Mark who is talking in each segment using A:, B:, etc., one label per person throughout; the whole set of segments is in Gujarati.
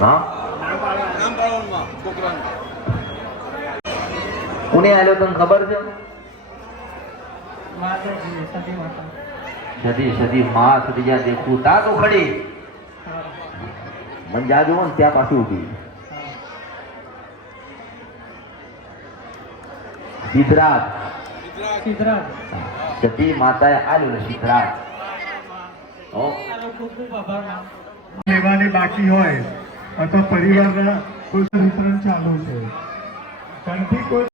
A: હા? કોને ત્યાં પાછી ઊભી માતાએ આલ્યો ને સિદ્ધરાજ.
B: ખૂબ
C: બાકી હોય. અથવા પરિવારના કોઈ વિતરણ ચાલુ છે. ત્યાંથી કોઈ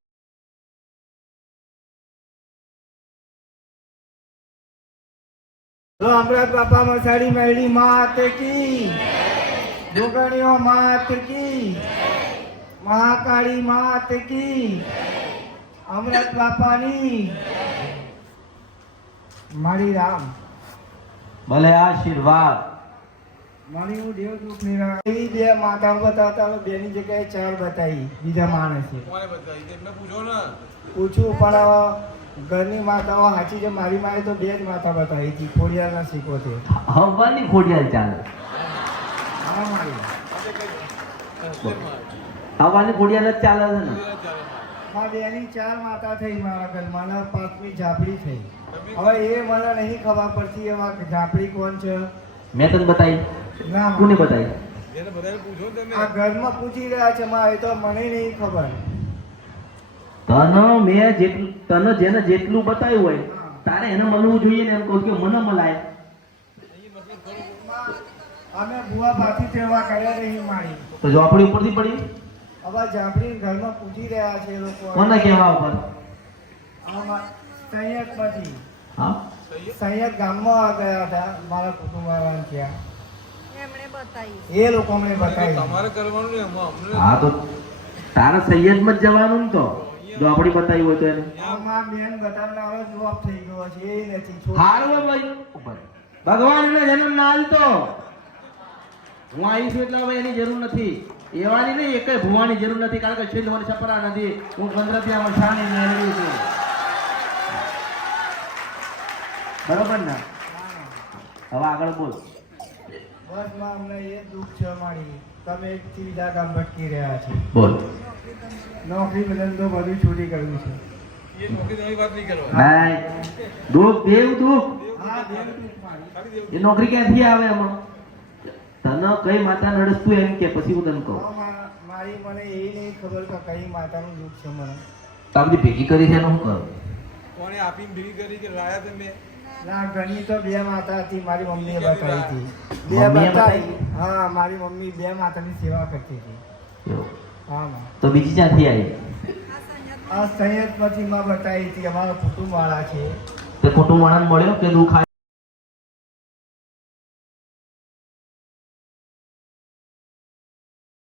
D: અમૃત બાપા મસાડી મેળી માત કી. જોગણીઓ માત કી. મહાકાળી માત કી. અમૃત બાપાની. મારી રામ.
A: ભલે આશીર્વાદ.
D: મારી હું દેવ નિરા એવી બે માતાઓ બતાવતા હવે બેની જગ્યાએ ચાર બતાવી બીજા માણસે.
E: પૂછો
D: પણ ઘરની માતાઓ સાચી છે મારી માએ તો બે જ માતા બતાવી હતી ખોડિયારના શીખો છે
A: હવાની ખોડિયાલ ચાલે.
D: હા મારી.
A: હવાની ખોડિયાલ જ ચાલે છે ને?
D: માં બેની ચાર માતા થઈ મારા ઘરમાં અને પાંચમી ઝાપડી થઈ. હવે એ મને નહીં ખબર પડતી એવા ઝાપડી કોણ છે?
A: મેં તને બતાવી. કોને બતાવી?
D: આ ઘરમાં પૂછી રહ્યા છે માં એ તો મને નહીં ખબર.
A: તને મેં જેટલું તને જેને જેટલું બતાવ્યું હોય તારે એને મળવું જોઈએ ને એમ કહું કે મને મલાય
D: અમે બુઆ પાછી તેવા કર્યા નહીં માણી
A: તો ઝોપડી ઉપરથી પડી?
D: હવે ઝાપડી ઘરમાં પૂછી રહ્યા છે લોકો.
A: કોને કહેવા ઉપર?
D: આમાં પછી.
A: હા?
D: સંયક ગામમાં ગયા હતા મારા કુટુંબ વાળા ત્યાં. એ લોકો અમને બતાવી.
E: તમારે કરવાનું ને અમને
A: હા તો તારે સૈયદમાં જ જવાનું તો? ઝોપડી બતાવી હોય તો એને.
D: આમાં બેન બતાવનારો જવાબ થઈ ગયો છે એ નથી
A: હારું ભાઈ ભગવાન ને જન્મ ના આલતો હું આવીશ એટલે હવે એની જરૂર નથી. એવાની નહીં એકય ભૂવાની જરૂર નથી કારણ કે છેલ્લે મને છપરા નથી. હું પંદર ત્યાં શાની મેળવી છું. બરોબર ને? હવે આગળ બોલ.
D: બસમાં અમને એ દુઃખ છે અમારી. તમે એક થી બીજા ગામ ભટકી રહ્યા છો.
A: બોલ.
D: નોકરી ધંધો બધું છૂટી કર્યું છે.
E: એ નોકરી તમારી વાત નહીં કરવા
A: નહીં. દુઃખ દેવ દુઃખ.
D: હા દેવ દુઃખ મારી
E: ખાલી દેવું
A: એ નોકરી ક્યાંથી આવે એમાં તને કઈ માતા નડસતું એમ કે પછી હું તને કહું.
D: મારી મને એ નહીં ખબર કે કઈ માતાનું દુઃખ છે મને.
A: તમે આ બધી ભેગી કરી છે એનું શું કરું?
E: કોને આપીને ભેગી કરી કે લાયા તમે?
D: ના ઘણી તો બે માતા હતી મારી મમ્મીએ બતાવી હતી. બે
A: મમ્મીએ
D: હા મારી મમ્મી બે માતાની સેવા કરતી હતી. હા
A: તો બીજી ક્યાંથી આવી?
D: આ સંયત પછી માં બતાવી હતી અમારા કુટુંબ વાળા છે.
A: તે કુટુંબ વાળાને મળ્યો કે દુઃખ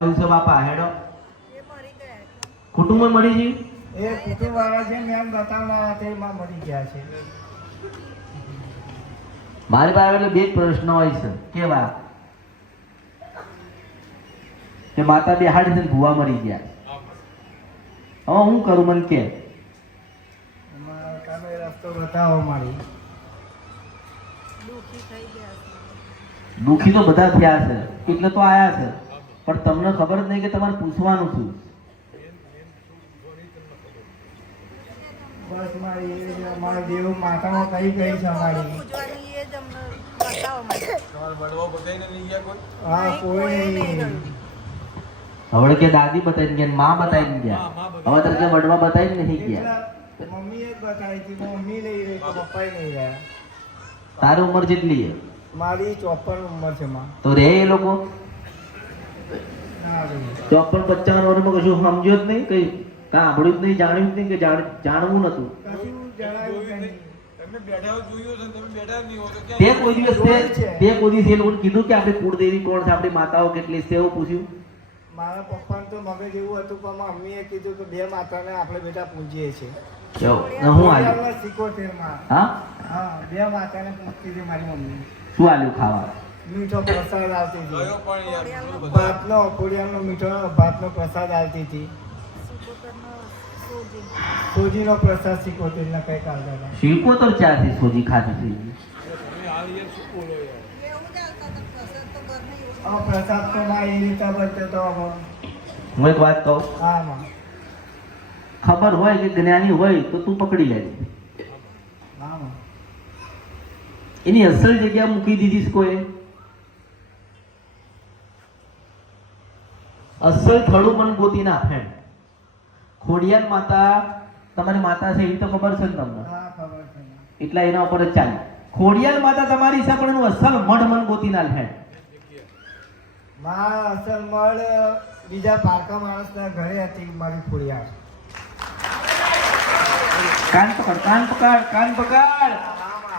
A: આવ્યું છે બાપા? હેડો. કુટુંબ મળી ગયું?
D: એ કુટુંબ વાળા છે મેં બતાવના તે માં મરી ગયા છે.
A: મારી પાસે એટલે બે જ પ્રશ્ન હોય છે. કેવા? કે માતા બે હાડી થઈને ભૂવા મરી ગયા. હવે હું કરું મને કે?
F: દુઃખી થઈ ગયા છે.
A: દુઃખી તો બધા થયા છે. એટલે તો આયા છે. પણ તમને ખબર જ નહીં કે તમારે પૂછવાનું શું?
D: બસ મારી મારા દેવ માતામાં કઈ કઈ છે અમારી?
F: એ જ અમને બતાવો મને
E: તમારા વડવાઓ બધાને નહીં ગયા કોઈ?
D: હા
F: કોઈ
D: કોઈ
F: નહીં
D: નહીં.
A: હવે કે દાદી બતાવીને ગયા માં બતાવીને ગયા. હવે તો કે વડવા બતાવીને નહીં ગયા.
D: મમ્મી એ બતાવી હતી મમ્મી નહીં રહી પપ્પા નહીં રહ્યા.
A: તારી ઉંમર જેટલી છે?
D: મારી ચોપન ઉંમર છે માં.
A: તો રે એ લોકો?
D: પચાસ
A: ચોપન પચાવન વર્ષમાં કશું સમજ્યો જ નહીં કઈ સાંભળ્યું જ નહીં જાણ્યું જ નહીં કે જાણવું નતું.
E: તો
A: તે કોઈ દિવસ તે કોઈ દિવસ એ લોકોને કીધું કે આપણી કુળદેવી કોણ છે? આપણી માતાઓ કેટલી છે? એવું પૂછ્યું.
D: મારા પપ્પાને તો મગજ એવું હતું પણ મમ્મીએ કીધું કે બે માતાને આપણે બેટા પૂજીએ છીએ.
A: હું આવ્યું?
D: સિકોતેરમાં
A: હા?
D: હા બે માતાને પૂછતી હતી મારી મમ્મી.
A: શું ખાવા?
D: મીઠો પ્રસાદ આવતી હતી.
E: ગયો પણ યાર બોલો બધા
D: ભાતનો ખોડિયારનો મીઠો ભાતનો પ્રસાદ આવતી હતી. સોજીનો પ્રસાદ સિકોતેરના કંઈક આવતા હતા.
A: શીખો તો ચારથી સોજી
F: ખાતી હતા
D: પ્રસાદમાં એ રીતે બચતો
A: હું એક વાત કહું?
D: હા માં
A: ખબર હોય કે જ્ઞાની હોય તો તું પકડી લેજે. એની અસલ જગ્યા મૂકી દીધી કોઈ અસલ થડું પણ ગોતી ના ફેન ખોડિયાર માતા તમારી માતા છે એવી તો ખબર છે ને તમને?
D: હા ખબર છે.
A: એટલા એના ઉપર જ ચાલે. ખોડિયાર માતા તમારી છે પણ એનું અસલ મઢ મન ગોતી ના
D: ફેનમાં અસલ મળ બીજા પારકા માણસના ઘરે હતી મારી ખોડિયાર.
A: કાન પકડ કાન પકડ કાન પકડ.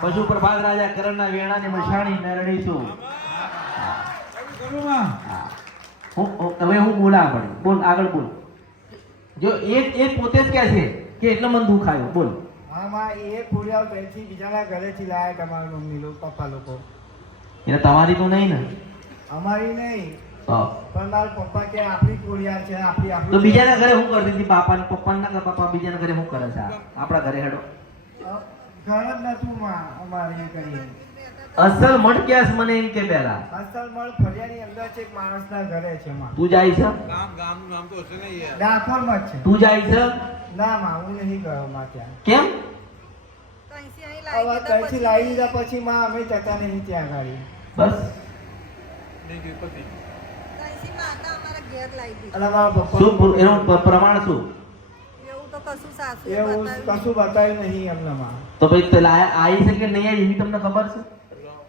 A: પશુ પ્રભાત રાજા કરણના વેણાની મશાણી. હું. હું- હવે હું બોલા આગળ. બોલ આગળ બોલ. જો એક એક પોતે જ કહે છે કે એટલો મને દુખ આવ્યો. બોલ.
D: હા માં એ ખોડિયાર પહેથી બીજાના ઘરેથી લાયા તમારા મમ્મી લોકો પપ્પા લોકો.
A: એટલે તમારી તો નહીં ને?
D: અમારી નહીં. પણ મારા પપ્પા કે આપણી ખોડિયાર છે આપણી
A: તો
D: આપણી
A: બીજાના ઘરે હું કરતી હતી? બાપા ને પપ્પા ના પપ્પા બીજાના ઘરે હું કરે છે? આપણા ઘરે હેડો.
D: ઘર જ નતું માં અમારે કરીએ.
A: અસલ મઠ ક્યાં છે મને એમ કે પહેલા
D: અસલ મળ ફળિયાની અંદર છે એક માણસના ઘરે છે માં.
A: તું જાય છે?
E: ગામ ગામનું નામ તો હશે ને યાર.
D: ડાકોરમાં માં છે.
A: તું જાય છે?
D: ના માં હું નહીં ગયો માં ત્યાં.
A: કેમ?
D: કઈથી
F: લાવી દીધા
D: પછી? માં અમે જતા નહીં ત્યાં ગાડી.
A: બસ. પ્રમાણ શું?
F: એવું તો કશું સાસુ
D: એવું કશું બતાવ્યું નહીં એમનામાં
A: તો ભાઈ આવી છે કે નહીં આવી એવી તમને ખબર છે?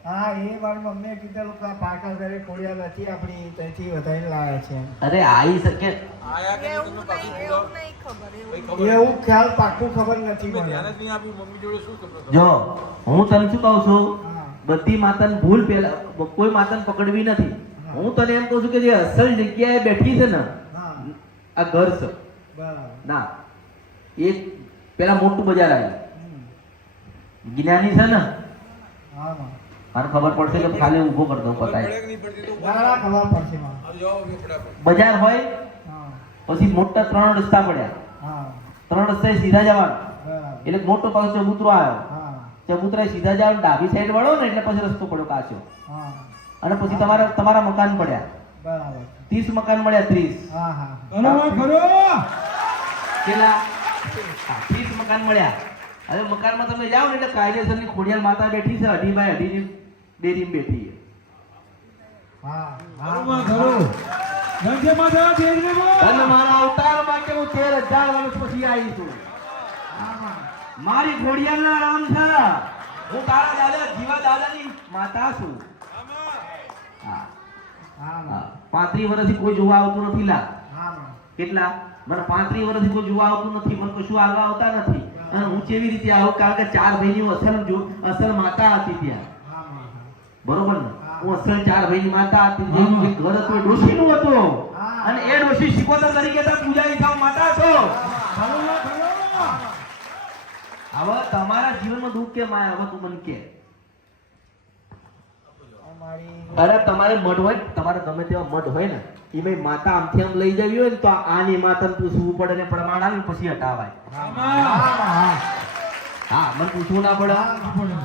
D: હા એ મારી મમ્મીએ કીધેલું કે પાકલ દરે કોડિયા નથી આપણી ત્યાંથી વધારે લાયા છે.
A: અરે આવી શકે
E: આયા કે
F: એવું
E: તમને
F: ખબર
D: ખ્યાલ પાકું ખબર નથી મને.
E: ધ્યાન જ નહીં આપ્યું મમ્મી જોડે શું ખબર
A: જો હું તને શું કહું છું? બધી માતાને ભૂલ પેલા કોઈ માતાને પકડવી નથી. હું. તને એમ કહું છું કે જે અસલ જગ્યાએ બેઠી છે ને
D: હા.
A: આ ઘર છે.
D: બરાબર.
A: ના એક પેલા મોટું બજાર આવ્યું. જ્ઞાની છે ને?
D: હા.
A: મને ખબર પડશે કે ખાલી ઊભો કરી દઉં પતાય. બજાર હોય પછી મોટા ત્રણ રસ્તા પડ્યા. ત્રણ રસ્તે સીધા જવાનું. એટલે મોટો પાછો ચબૂતરો આવ્યો.
D: હા.
A: ચબૂતરા સીધા જવાનું ડાબી સાઈડ વળો ને એટલે પછી રસ્તો પડ્યો કાચો. અને પછી તમારા તમારા મકાન પડ્યા. ત્રીસ મકાન મળ્યા ત્રીસ.
D: હા હા
A: કેટલા? ત્રીસ મકાન મળ્યા. હવે મકાનમાં તમે જાઓ ને એટલે કાયદેસરની ખોડિયાર માતા બેઠી છે અઢી બાય અઢીની. ડેરી બેઠી છે
D: હા હા.
A: અને મારા અવતાર હું તેર હજાર વર્ષ પછી આવી છું. મારી ઘોડિયાળના નામ છે. હું તારા દાદા જીવા દાદાની માતા છું. હા.
D: હા
A: હા. પાંત્રીસ વર્ષથી કોઈ જોવા આવતું નથી લા.
D: હા
A: કેટલા? મને પાંત્રીસ વર્ષથી કોઈ જોવા આવતું નથી મને કશું આગળ આવતા નથી. અને હું કેવી રીતે આવું? કારણ કે ચાર ભાઈની અસલ જો અસલ માતા હતી ત્યાં. બરોબર ને? હું. ચાર ભાઈ માતા હતી જે ઘર હતું એ ડોશીનું હતું. અને એ ડોશી શિકોતર તરીકે તમે પૂજારી થાવ માતા છો. હવે તમારા જીવનમાં દુઃખ કેમ આવ્યા હવે તું મને કે. અરે તમારે મઢ હોય તમારે ગમે તેવા મઢ હોય ને એ ભાઈ માતા આમથી આમ લઈ જવી હોય ને તો આની માતા પૂછવું પડે ને પ્રમાણ આવે ને પછી હટાવાય. હા મને પૂછવું ના પડે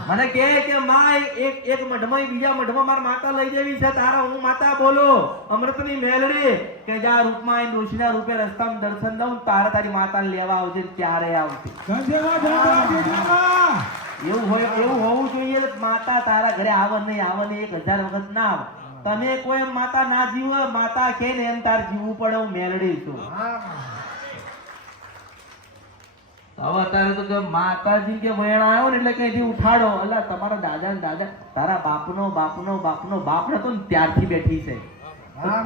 A: મને કે કે માં એક- એક મઢમાં બીજા મઢમાં મારા માતા લઈ જવી છે. તારા હું માતા બોલો. અમૃતની મેલડી કે જા રૂપમાં એ ડોશીના રૂપે રસ્તામાં દર્શન દઉં તારે તારી માતાને લેવા આવજે ત્યારે આવશે એવું હોય એવું હોવું જોઈએ માતા તારા ઘરે આવે નહીં આવે નહીં એક હજાર વખત ના આવે. તમે કોઈ માતા ના જીવો માતા કે ને એમ તાર જીવવું પડે હું મેલડી છું.
D: હા.
A: હવે અત્યારે તો કે માતાજી કે વહેણ આવ્યો ને એટલે કઈથી ઉઠાડો? એટલે તમારા દાદા ને દાદા તારા બાપનો બાપનો બાપનો બાપ નતો ને ત્યારથી બેઠી છે.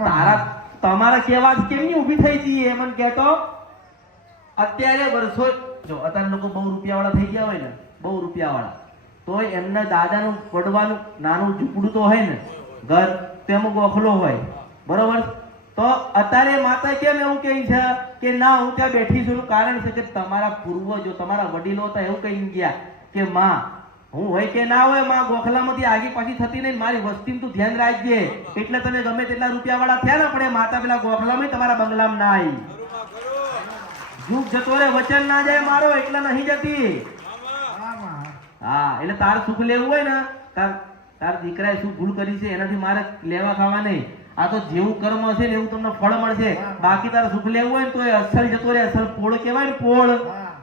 A: તારા તમારા કેવાથી કેમની ઊભી થઈ હતી એમ કહેતો? અત્યારે વર્ષો જો અત્યારે લોકો બહુ રૂપિયાવાળા થઈ ગયા હોય ને બહુ રૂપિયાવાળા. તો એમના દાદાનું પડવાનું નાનું ઝૂંપડું તો હોય ને ઘર તેમાં ગોખલો હોય. બરોબર? તો અત્યારે માતા કેમ એવું કહે છે? કે ના, હું ત્યાં બેઠી છું કારણ છે કે તમારા પૂર્વજો, તમારા વડીલો હતા, એવું કહી ગયા કે, માં, હું હોય કે ના હોય, માં ગોખલામાંથી આગી પાછી થતી નહીં, મારી વસ્તીનું તું ધ્યાન રાખજે. એટલે તમે ગમે તેટલા રૂપિયા વાળા થયા ને, પણ માતા પેલા ગોખલામાં તમારા બંગલામાં ના આવી. જુગ જતો રે વચન ના જાય મારો, એટલે નહીં જતી.
D: હા,
A: એટલે તાર સુખ લેવું હોય ને, તાર તાર દીકરાએ શું ભૂલ કરી છે, એનાથી મારે લેવા ખાવા નહીં. આ તો જેવું કર્મ હશે ને એવું તમને ફળ મળશે. બાકી તારે સુખ લેવું હોય ને તો એ અસલ જતો રહે. અસલ પોળ કહેવાય ને પોળ.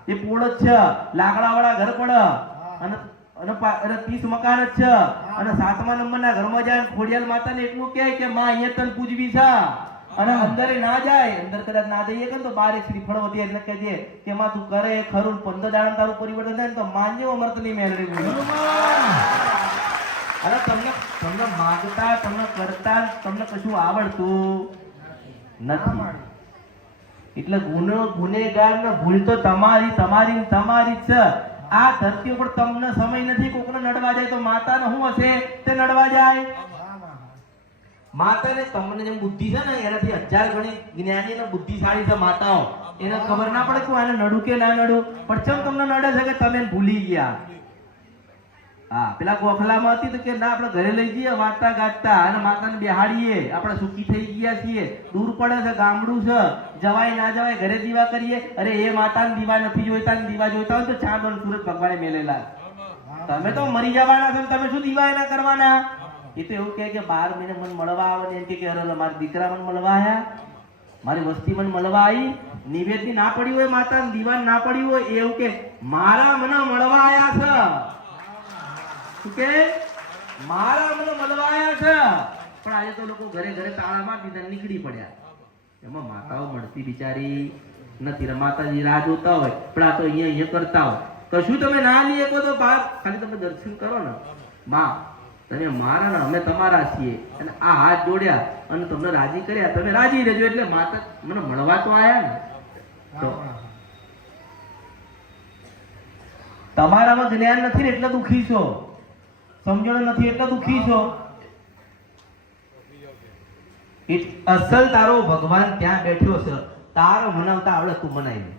A: એ પોળ જ છે. લાકડા વાળા ઘર પડ અને અને અને ત્રીસ મકાન જ છે. અને સાતમા નંબરના ઘરમાં જાય ને ખોડિયાલ માતાને એટલું કહે કે માં અહીંયા તને પૂજવી છે. અને અંદર ના જાય. અંદર કદાચ ના જઈએ કે તો બાર શ્રીફળ વધી એટલે કે માં તું કરે ખરું પંદર દાડા તારું પરિવર્તન થાય ને તો માનજો અમૃતની મેળવી અરે તમને તમને માંગતા, તમને કરતા, તમને કશું આવડતું નથી. એટલે ગુનો ગુનેગાર ને ભૂલ તો તમારી તમારી તમારી છે. આ ધરતી ઉપર તમને સમય નથી, કોકને નડવા જાય તો માતાને શું હશે? તે નડવા જાય. માતાને તમને જેમ બુદ્ધિ છે ને, એનાથી હજાર ગણી જ્ઞાની ને બુદ્ધિશાળી છે માતાઓ. એને ખબર ના પડે કે આને નડું કે ના નડું. પણ ચમ તમને નડે છે કે તમે ભૂલી ગયા? હા, પેલા ગોખલામાં હતી તો કે ના, આપણે ઘરે લઈ જઈએ વાંચતા ગાતા અને માતાને બેહાડીએ. આપણે સુખી થઈ ગયા છીએ. દૂર પડે છે, ગામડું છે. જવાય, ના જવાય, ઘરે દીવા કરીએ. અરે, એ માતાને દીવા નથી જોઈતા દીવા જોઈતા હોય તો ચાંદ અને સુરત ભગવાને મેલેલા. તમે તો મરી જવાના છો, તમે શું દીવા એના કરવાના? એ તો એવું કહે કે બાર મહિને મને મળવા આવે ને એમ કે, અરે મારા દીકરા મને મળવા આયા. મારી વસ્તી મને મળવા આવી. નિવેદની ના પડી હોય માતા દીવાન ના પડી હોય એવું કે મારા મને મળવા આયા છે. કે મારા મને મળવાયા છે. પણ આજે તો લોકો ઘરે ઘરે તાળા મારી દીધા નીકળી પડ્યા. એમાં માતાઓ મળતી બિચારી નથી માતાજી રાહ જોતા હોય, પણ આ તો અહીંયા અહીંયા કરતા હોય. કશું તમે ના લઈ શકો તો ભાગ. ખાલી તમે દર્શન કરો ને. માં, તમે મારા ને અમે તમારા છીએ. અને આ હાથ જોડ્યા અને તમને રાજી કર્યા. તમે રાજી રહેજો એટલે માતા મને મળવા તો આયા ને. તો તમારામાં જ્ઞાન નથી ને, એટલે દુખી છો? સમજણ નથી, એટલે દુખી છો. અસલ તારો ભગવાન ત્યાં બેઠ્યો છે. તારો મનાવતા આવડે તું મનાવી